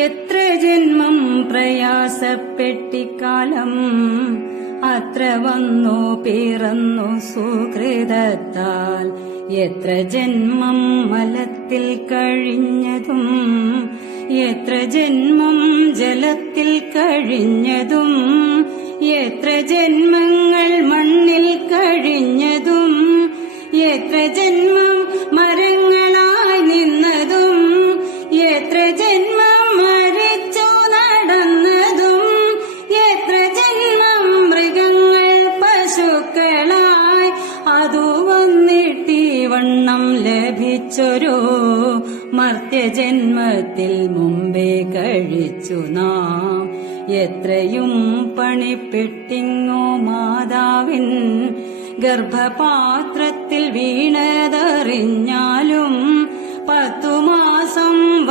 എത്ര ജന്മം പ്രയാസപ്പെട്ടിക്കാലം അത്ര വന്നു പിറന്നു സുകൃതത്താൽ. എത്ര ജന്മം മലത്തിൽ കഴിഞ്ഞതും എത്ര ജന്മം ജലത്തിൽ കഴിഞ്ഞതും എത്ര ജന്മങ്ങൾ മണ്ണിൽ കഴിഞ്ഞതും എത്ര ജന്മം മരങ്ങളായി നിന്നതും എത്ര ജന്മം മരിച്ചു നടന്നതും എത്ര ജന്മം മൃഗങ്ങൾ പശുക്കളായി അതു വന്നിട്ടീ വണ്ണം ലഭിച്ചൊരു മർത്യജന്മത്തിൽ മുമ്പേ കഴിച്ചു നാം. എത്രയും പണിപ്പെട്ടിങ്ങോ മാതാവിൻ ഗർഭപാത്രത്തിൽ വീണതറിഞ്ഞാലും 10 മാസം